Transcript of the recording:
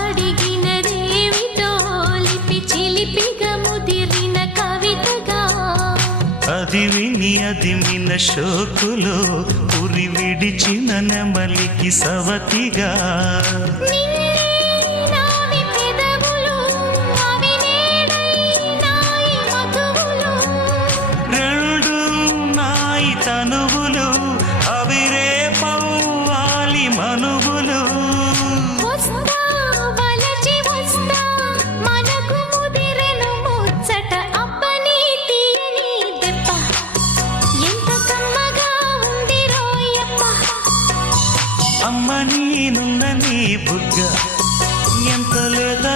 అడిగినదేమిటో లిపి చిలిపిగా ముదిరిన కవితగా అది విని అదిమిన షోకులో ఉరి విడిచిన నెమలికి సవతిగా రెండు నాయి తనువులు అవి రేపవ్వాలి మనువులు అమ్మ నీనున్న నీ బుగ్గ ఎంత లేదా